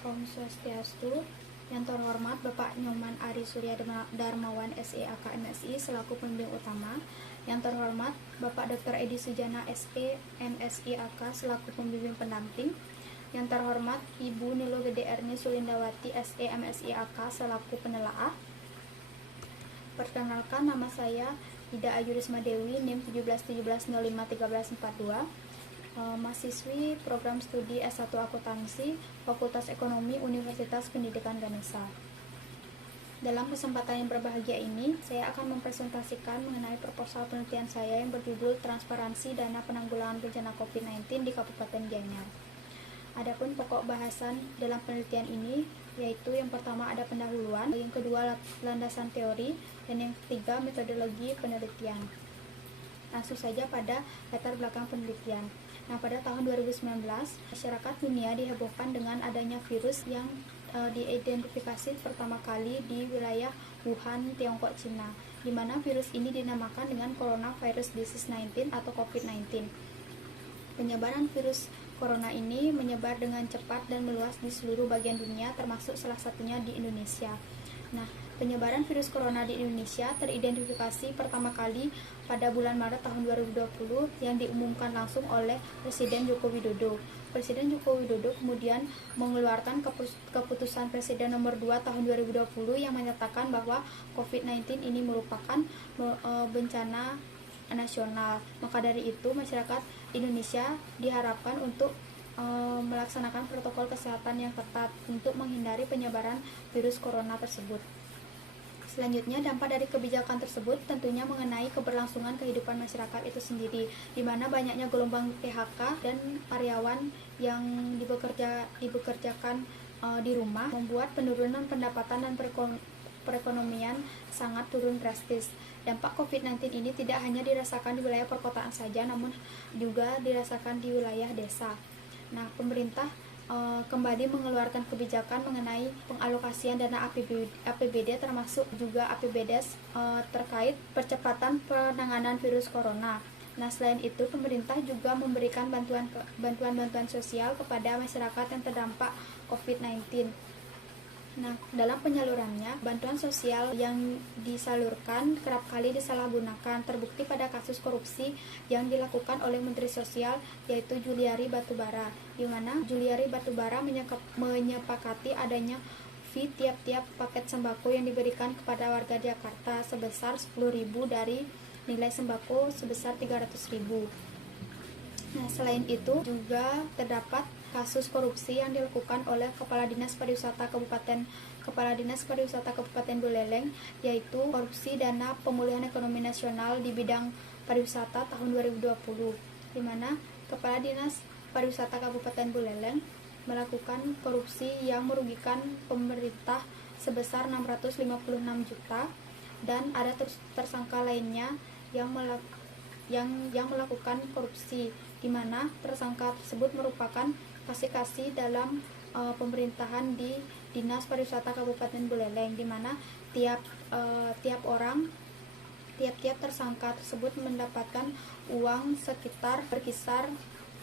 Om Swastiastu. Yang terhormat Bapak Nyoman Ari Surya Darmawan SEAK MSI selaku pembimbing utama. Yang terhormat Bapak Dr. Edi Sujana SE MSI AK selaku pembimbing pendamping. Yang terhormat Ibu Nilo Gede Erni Sulindawati SE MSI AK selaku penelaah. Perkenalkan, nama saya Ida Ayu Risma Dewi, NIM 1717051342, mahasiswi program studi S1 Akuntansi, Fakultas Ekonomi Universitas Pendidikan Ganesha. Dalam kesempatan yang berbahagia ini, saya akan mempresentasikan mengenai proposal penelitian saya yang berjudul Transparansi Dana Penanggulangan Bencana COVID-19 di Kabupaten Gianyar. Adapun pokok bahasan dalam penelitian ini yaitu yang pertama ada pendahuluan, yang kedua landasan teori, dan yang ketiga metodologi penelitian. Langsung saja pada latar belakang penelitian. Nah, pada tahun 2019, masyarakat dunia dihebohkan dengan adanya virus yang diidentifikasi pertama kali di wilayah Wuhan, Tiongkok, Cina, di mana virus ini dinamakan dengan Coronavirus Disease 19 atau COVID-19. Penyebaran virus corona ini menyebar dengan cepat dan meluas di seluruh bagian dunia, termasuk salah satunya di Indonesia. Nah, penyebaran virus corona di Indonesia teridentifikasi pertama kali pada bulan Maret tahun 2020 yang diumumkan langsung oleh Presiden Joko Widodo. Presiden Joko Widodo kemudian mengeluarkan keputusan Presiden nomor 2 tahun 2020 yang menyatakan bahwa COVID-19 ini merupakan bencana nasional. Maka dari itu masyarakat Indonesia diharapkan untuk melaksanakan protokol kesehatan yang ketat untuk menghindari penyebaran virus corona tersebut. Selanjutnya, dampak dari kebijakan tersebut tentunya mengenai keberlangsungan kehidupan masyarakat itu sendiri, di mana banyaknya gelombang PHK dan karyawan yang dibekerjakan di rumah membuat penurunan pendapatan dan perekonomian sangat turun drastis. Dampak COVID-19 ini tidak hanya dirasakan di wilayah perkotaan saja, namun juga dirasakan di wilayah desa. Nah, pemerintah kembali mengeluarkan kebijakan mengenai pengalokasian dana APBD termasuk juga APBDes terkait percepatan penanganan virus corona. Nah, selain itu pemerintah juga memberikan bantuan sosial kepada masyarakat yang terdampak COVID-19. Nah, dalam penyalurannya, bantuan sosial yang disalurkan kerap kali disalahgunakan. Terbukti pada kasus korupsi yang dilakukan oleh Menteri Sosial, yaitu Juliari Batubara, di mana Juliari Batubara menyepakati adanya fee tiap-tiap paket sembako yang diberikan kepada warga Jakarta sebesar 10.000 dari nilai sembako sebesar 300.000. Nah, selain itu juga terdapat kasus korupsi yang dilakukan oleh Kepala Dinas Pariwisata Kabupaten Buleleng, yaitu korupsi dana pemulihan ekonomi nasional di bidang pariwisata tahun 2020, di mana Kepala Dinas Pariwisata Kabupaten Buleleng melakukan korupsi yang merugikan pemerintah sebesar 656 juta, dan ada tersangka lainnya yang melakukan korupsi, di mana tersangka tersebut merupakan kasih dalam pemerintahan di Dinas Pariwisata Kabupaten Buleleng, di mana tiap tersangka tersebut mendapatkan uang berkisar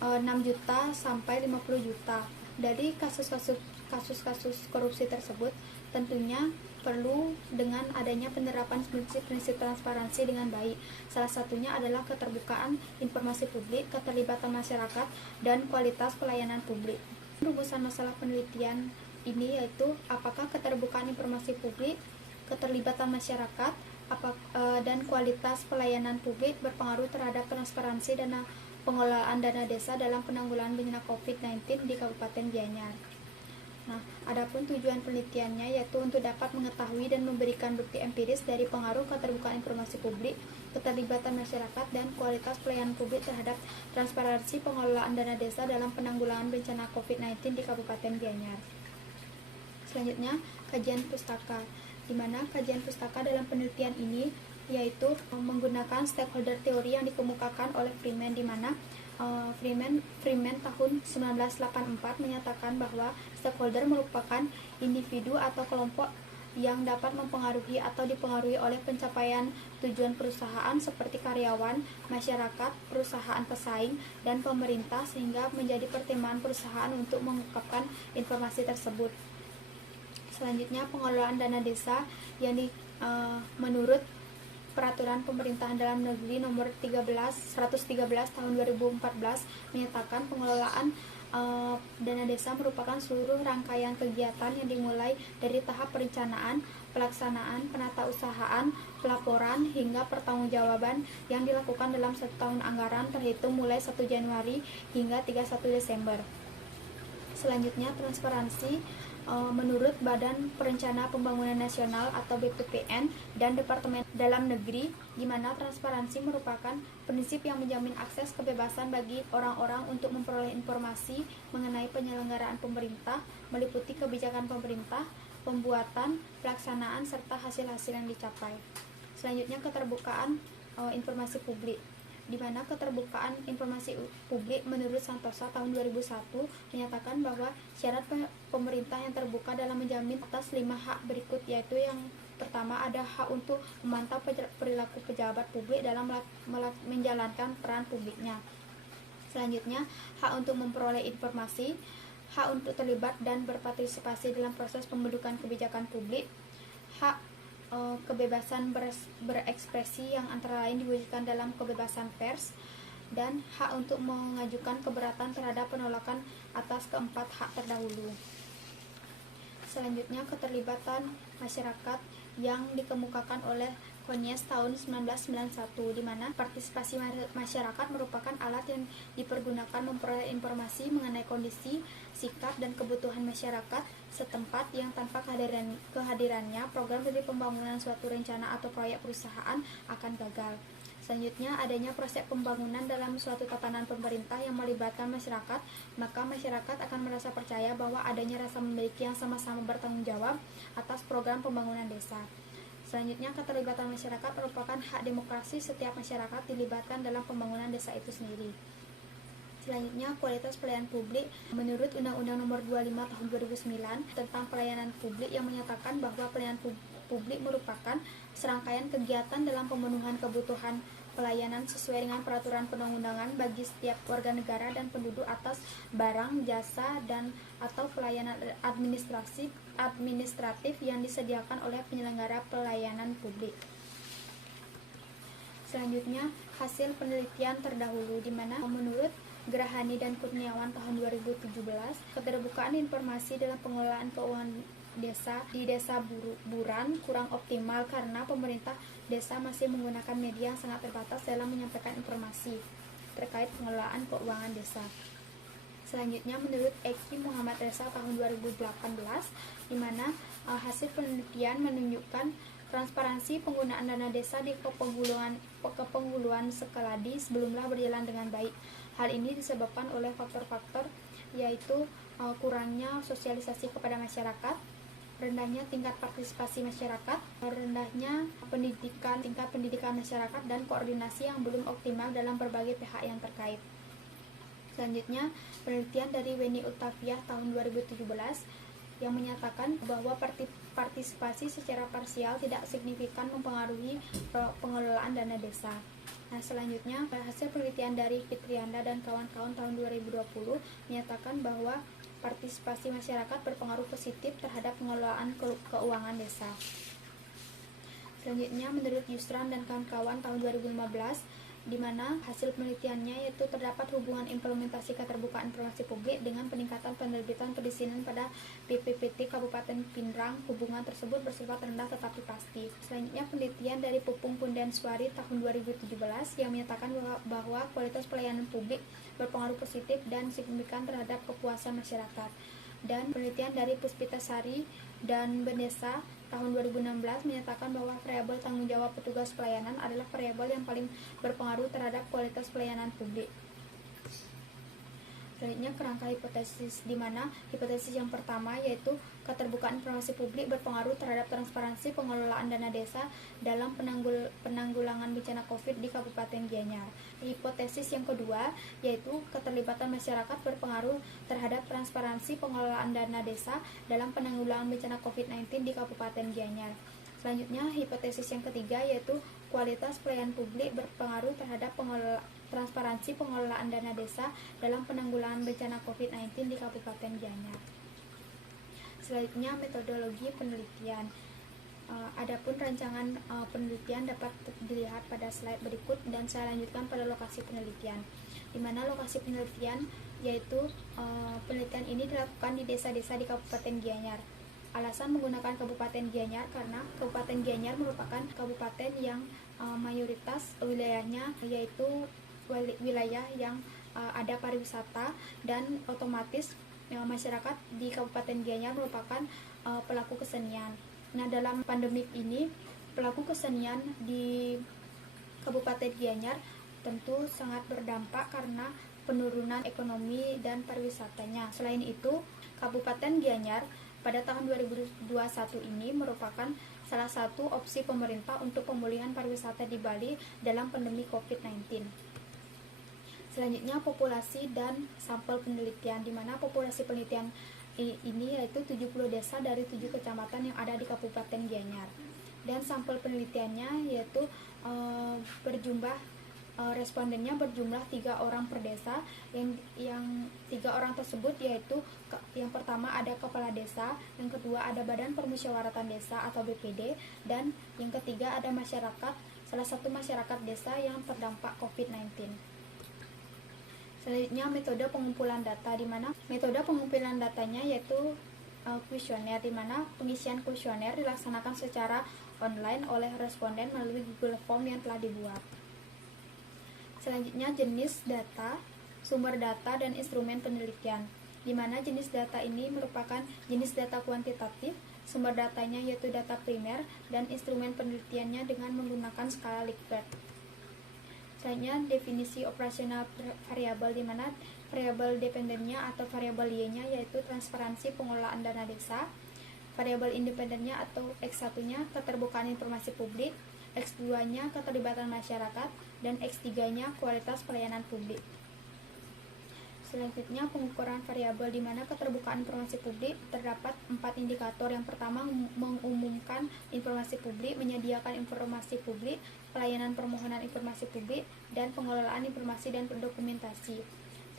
6 juta sampai 50 juta. Dari kasus-kasus korupsi tersebut tentunya perlu dengan adanya penerapan prinsip transparansi dengan baik. Salah satunya adalah keterbukaan informasi publik, keterlibatan masyarakat, dan kualitas pelayanan publik. Rumusan masalah penelitian ini yaitu apakah keterbukaan informasi publik, keterlibatan masyarakat, dan kualitas pelayanan publik berpengaruh terhadap transparansi pengelolaan dana desa dalam penanggulangan bencana COVID-19 di Kabupaten Gianyar. Nah, adapun tujuan penelitiannya yaitu untuk dapat mengetahui dan memberikan bukti empiris dari pengaruh keterbukaan informasi publik, keterlibatan masyarakat, dan kualitas pelayanan publik terhadap transparansi pengelolaan dana desa dalam penanggulangan bencana COVID-19 di Kabupaten Gianyar. Selanjutnya, kajian pustaka, di mana kajian pustaka dalam penelitian ini yaitu menggunakan stakeholder teori yang dikemukakan oleh Freeman, di mana Freeman tahun 1984 menyatakan bahwa stakeholder merupakan individu atau kelompok yang dapat mempengaruhi atau dipengaruhi oleh pencapaian tujuan perusahaan seperti karyawan, masyarakat, perusahaan pesaing, dan pemerintah, sehingga menjadi pertimbangan perusahaan untuk mengungkapkan informasi tersebut. Selanjutnya, pengelolaan dana desa yang menurut Peraturan Pemerintahan Dalam Negeri Nomor 113 Tahun 2014 menyatakan pengelolaan dana desa merupakan seluruh rangkaian kegiatan yang dimulai dari tahap perencanaan, pelaksanaan, penatausahaan, pelaporan, hingga pertanggungjawaban yang dilakukan dalam 1 tahun anggaran terhitung mulai 1 Januari hingga 31 Desember. Selanjutnya, transparansi menurut Badan Perencana Pembangunan Nasional atau BPPN dan Departemen Dalam Negeri, di mana transparansi merupakan prinsip yang menjamin akses kebebasan bagi orang-orang untuk memperoleh informasi mengenai penyelenggaraan pemerintah, meliputi kebijakan pemerintah, pembuatan, pelaksanaan, serta hasil-hasil yang dicapai. Selanjutnya, keterbukaan informasi publik, di mana keterbukaan informasi publik menurut Santosa tahun 2001 menyatakan bahwa syarat pemerintah yang terbuka dalam menjamin atas 5 hak berikut, yaitu yang pertama ada hak untuk memantau perilaku pejabat publik dalam menjalankan peran publiknya. Selanjutnya, hak untuk memperoleh informasi, hak untuk terlibat dan berpartisipasi dalam proses pembentukan kebijakan publik, hak kebebasan berekspresi yang antara lain diwujudkan dalam kebebasan pers, dan hak untuk mengajukan keberatan terhadap penolakan atas keempat hak terdahulu. Selanjutnya, keterlibatan masyarakat yang dikemukakan oleh Konyes tahun 1991, di mana partisipasi masyarakat merupakan alat yang dipergunakan memperoleh informasi mengenai kondisi, sikap, dan kebutuhan masyarakat setempat yang tanpa kehadirannya program studi pembangunan suatu rencana atau proyek perusahaan akan gagal. Selanjutnya, adanya proses pembangunan dalam suatu tatanan pemerintah yang melibatkan masyarakat, maka masyarakat akan merasa percaya bahwa adanya rasa memiliki yang sama-sama bertanggung jawab atas program pembangunan desa. Selanjutnya, keterlibatan masyarakat merupakan hak demokrasi setiap masyarakat dilibatkan dalam pembangunan desa itu sendiri. Selanjutnya, kualitas pelayanan publik menurut Undang-Undang Nomor 25 Tahun 2009 tentang pelayanan publik yang menyatakan bahwa pelayanan publik merupakan serangkaian kegiatan dalam pemenuhan kebutuhan pelayanan sesuai dengan peraturan perundang-undangan bagi setiap warga negara dan penduduk atas barang, jasa, dan atau pelayanan administratif yang disediakan oleh penyelenggara pelayanan publik. Selanjutnya, hasil penelitian terdahulu, di mana menurut Grahani dan Kurniawan tahun 2017, keterbukaan informasi dalam pengelolaan keuangan desa di desa Buran kurang optimal karena pemerintah desa masih menggunakan media yang sangat terbatas dalam menyampaikan informasi terkait pengelolaan keuangan desa. Selanjutnya, menurut Eki Muhammad Reza tahun 2018, di mana hasil penelitian menunjukkan transparansi penggunaan dana desa di kepenghuluan Sekeladi sebelumnya berjalan dengan baik. Hal ini disebabkan oleh faktor-faktor yaitu kurangnya sosialisasi kepada masyarakat, rendahnya tingkat partisipasi masyarakat, rendahnya tingkat pendidikan masyarakat, dan koordinasi yang belum optimal dalam berbagai pihak yang terkait. Selanjutnya, penelitian dari Weni Utafiah tahun 2017 yang menyatakan bahwa partisipasi secara parsial tidak signifikan mempengaruhi pengelolaan dana desa. Nah, selanjutnya, hasil penelitian dari Fitrianda dan kawan-kawan tahun 2020 menyatakan bahwa partisipasi masyarakat berpengaruh positif terhadap pengelolaan keuangan desa. Selanjutnya, menurut Yusran dan kawan-kawan tahun 2015, di mana hasil penelitiannya yaitu terdapat hubungan implementasi keterbukaan informasi publik dengan peningkatan penerbitan perizinan pada BPPT Kabupaten Pindrang. Hubungan tersebut bersifat rendah tetapi pasti. Selanjutnya, penelitian dari Pupung Pundenswari tahun 2017 yang menyatakan bahwa kualitas pelayanan publik berpengaruh positif dan signifikan terhadap kepuasan masyarakat. Dan penelitian dari Puspitasari dan Bendesa tahun 2016 menyatakan bahwa variabel tanggung jawab petugas pelayanan adalah variabel yang paling berpengaruh terhadap kualitas pelayanan publik. Selanjutnya kerangka hipotesis, di mana hipotesis yang pertama yaitu keterbukaan informasi publik berpengaruh terhadap transparansi pengelolaan dana desa dalam penanggulangan bencana COVID di Kabupaten Gianyar. Hipotesis yang kedua yaitu keterlibatan masyarakat berpengaruh terhadap transparansi pengelolaan dana desa dalam penanggulangan bencana COVID-19 di Kabupaten Gianyar. Selanjutnya, hipotesis yang ketiga yaitu kualitas pelayanan publik berpengaruh terhadap transparansi pengelolaan dana desa dalam penanggulangan bencana COVID-19 di Kabupaten Gianyar. Selanjutnya, metodologi penelitian. Adapun rancangan penelitian dapat dilihat pada slide berikut dan saya lanjutkan pada lokasi penelitian. Di mana lokasi penelitian yaitu penelitian ini dilakukan di desa-desa di Kabupaten Gianyar. Alasan menggunakan Kabupaten Gianyar karena Kabupaten Gianyar merupakan kabupaten yang mayoritas wilayahnya yaitu wilayah yang ada pariwisata dan otomatis masyarakat di Kabupaten Gianyar merupakan pelaku kesenian. Nah, dalam pandemik ini pelaku kesenian di Kabupaten Gianyar tentu sangat berdampak karena penurunan ekonomi dan pariwisatanya. Selain itu, Kabupaten Gianyar pada tahun 2021 ini merupakan salah satu opsi pemerintah untuk pemulihan pariwisata di Bali dalam pandemi COVID-19. Selanjutnya, populasi dan sampel penelitian, di mana populasi penelitian ini yaitu 70 desa dari 7 kecamatan yang ada di Kabupaten Gianyar. Dan sampel penelitiannya yaitu respondennya berjumlah 3 orang per desa, yang 3 orang tersebut yaitu yang pertama ada kepala desa, yang kedua ada badan permusyawaratan desa atau BPD, dan yang ketiga ada masyarakat, salah satu masyarakat desa yang terdampak COVID-19. Selanjutnya, metode pengumpulan data, di mana metode pengumpulan datanya yaitu kuesioner, di mana pengisian kuesioner dilaksanakan secara online oleh responden melalui Google Form yang telah dibuat. Selanjutnya, jenis data, sumber data, dan instrumen penelitian, di mana jenis data ini merupakan jenis data kuantitatif, sumber datanya yaitu data primer, dan instrumen penelitiannya dengan menggunakan skala Likert. Selanjutnya, definisi operasional variabel, di mana variabel dependennya atau variabel Y-nya yaitu transparansi pengelolaan dana desa, variabel independennya atau X1-nya keterbukaan informasi publik, X2-nya keterlibatan masyarakat, dan X3-nya kualitas pelayanan publik. Selanjutnya, pengukuran variabel, di mana keterbukaan informasi publik terdapat 4 indikator. Yang pertama, mengumumkan informasi publik, menyediakan informasi publik, pelayanan permohonan informasi publik, dan pengelolaan informasi dan dokumentasi.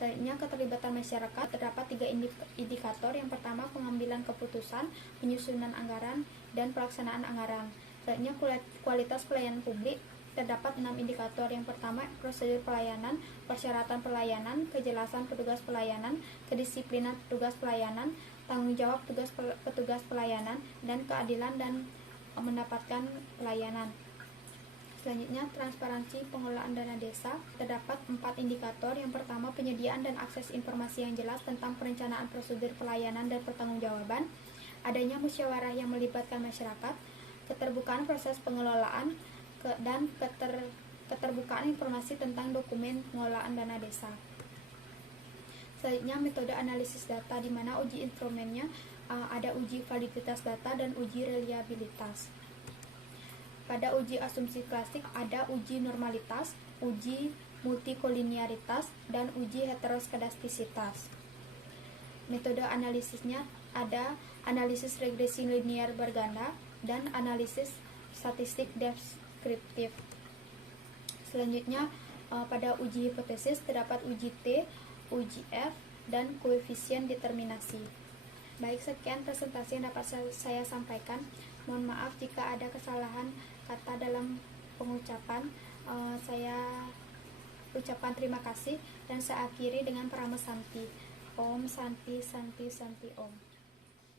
Selanjutnya, keterlibatan masyarakat terdapat 3 indikator. Yang pertama, pengambilan keputusan, penyusunan anggaran, dan pelaksanaan anggaran. Selanjutnya, kualitas pelayanan publik terdapat 6 indikator. Yang pertama, prosedur pelayanan, persyaratan pelayanan, kejelasan petugas pelayanan, kedisiplinan petugas pelayanan, tanggung jawab petugas pelayanan, dan keadilan dan mendapatkan pelayanan. Selanjutnya, transparansi pengelolaan dana desa terdapat 4 indikator. Yang pertama, penyediaan dan akses informasi yang jelas tentang perencanaan prosedur pelayanan dan pertanggungjawaban, adanya musyawarah yang melibatkan masyarakat, keterbukaan proses pengelolaan, dan keterbukaan informasi tentang dokumen pengelolaan dana desa. Selanjutnya, metode analisis data, di mana uji instrumennya ada uji validitas data dan uji reliabilitas. Pada uji asumsi klasik ada uji normalitas, uji multikolinearitas, dan uji heteroskedastisitas. Metode analisisnya ada analisis regresi linear berganda dan analisis statistik deskriptif. Selanjutnya, pada uji hipotesis terdapat uji T, uji F, dan koefisien determinasi. Baik, sekian presentasi yang dapat saya sampaikan. Mohon maaf jika ada kesalahan kata dalam pengucapan. Saya ucapkan terima kasih dan saya akhiri dengan Parama Santi. Om Santi Santi Santi Om.